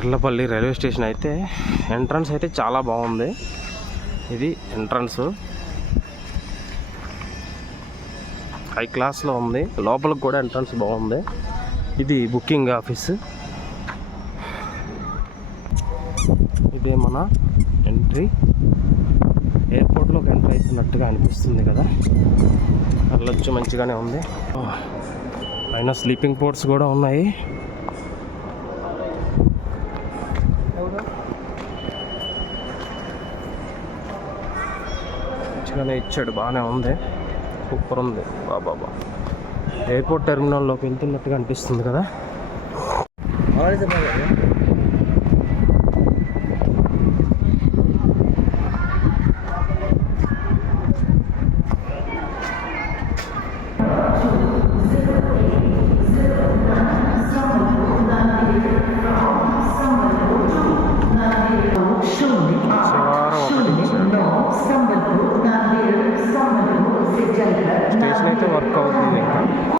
ఎర్లపల్లి railway station అయితే ఎంట్రన్స్ అయితే చాలా బాగుంది. ఇది ఎంట్రన్స్ హై క్లాస్లో ఉంది. లోపలికి కూడా ఎంట్రన్స్ బాగుంది. ఇది బుకింగ్ ఆఫీస్. ఇదే మన ఎంట్రీ. ఎయిర్పోర్ట్లోకి ఎంట్రీ అవుతున్నట్టుగా అనిపిస్తుంది కదా. వెళ్ళొచ్చు, మంచిగానే ఉంది. పైన స్లీపింగ్ పోర్ట్స్ కూడా ఉన్నాయి. మంచిగానే ఇచ్చాడు, బాగానే ఉంది, సూపర్ ఉంది. బాబా ఎయిర్పోర్ట్ టెర్మినల్లోకి వెళ్తున్నట్టుగా అనిపిస్తుంది కదా. స్టేషన్ అయితే వర్క్ అవుతుంది ఇంకా.